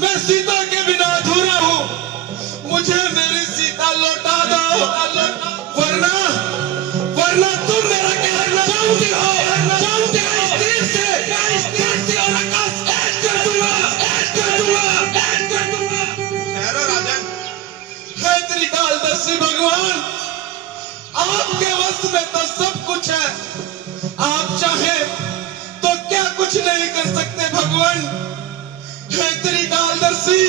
मैं सीता के बिना अधूरा हूँ, मुझे मेरी सीता लौटा दो, वरना वरना तुम मेरा कहर न जानती हो, इस तीर से और आकाश ऐड कर दूंगा, ऐड कर दूंगा, ऐड कर दूंगा। ठहरो राजन। हे त्रिकालदर्शी भगवान, आपके वश में तो सब कुछ है, आप चाहे तो क्या कुछ नहीं कर सकते भगवान। हे त्रिकालदर्शी,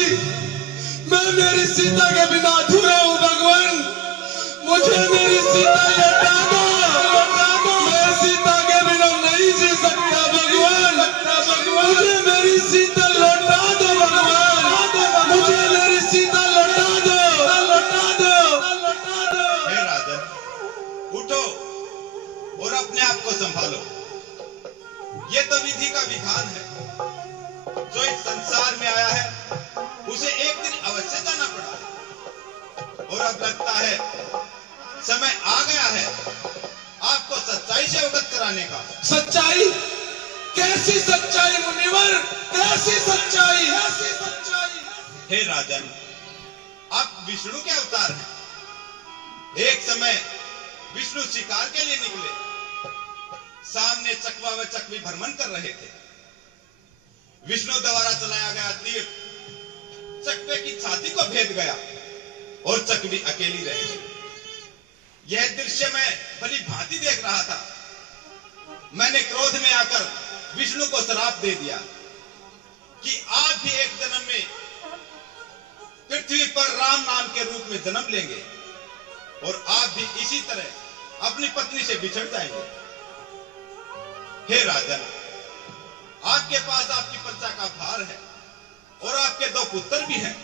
मैं मेरी सीता के बिना अधूरा हूँ भगवान, मुझे मेरी सीता लौटा दो, मैं सीता के बिना नहीं जी सकता भगवान, मुझे मेरी सीता लौटा दो भगवान, मुझे मेरी सीता लौटा दो, लौटा दो, लौटा दो। हे राजन, उठो और अपने आप को संभालो। ये तो विधि का विधान है, जो इस संसार में आया है उसे एक दिन अवश्य जाना पड़ा है। और अब लगता है समय आ गया है आपको सच्चाई से अवगत कराने का। सच्चाई? कैसी सच्चाई मुनिवर, कैसी सच्चाई, कैसी सच्चाई? हे राजन, आप विष्णु के अवतार हैं। एक समय विष्णु शिकार के लिए निकले, सामने चकवा व चकवी भ्रमण कर रहे थे। विष्णु द्वारा चलाया गया तीर चकवे की छाती को भेद गया और चकवी अकेली रह गई। यह दृश्य मैं भली भांति देख रहा था। मैंने क्रोध में आकर विष्णु को श्राप दे दिया कि आप भी एक जन्म में पृथ्वी पर राम नाम के रूप में जन्म लेंगे और आप भी इसी तरह अपनी पत्नी से बिछड़ जाएंगे। हे राजन, आपके पास आपकी प्रजा का भार है और आपके 2 पुत्र भी हैं।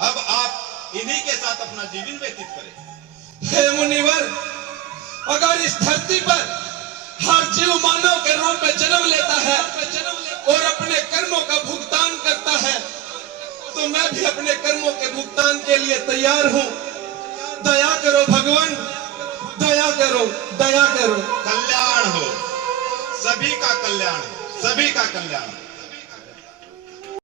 अब आप इन्हीं के साथ अपना जीवन व्यतीत करें। हे मुनिवर, अगर इस धरती पर हर जीव मानव के रूप में जन्म लेता है और अपने कर्मों का भुगतान करता है, तो मैं भी अपने कर्मों के भुगतान के लिए तैयार हूँ। दया करो भगवान, दया करो, दया करो। कल्याण हो, सभी का कल्याण हो, सभी का कल्याण हो।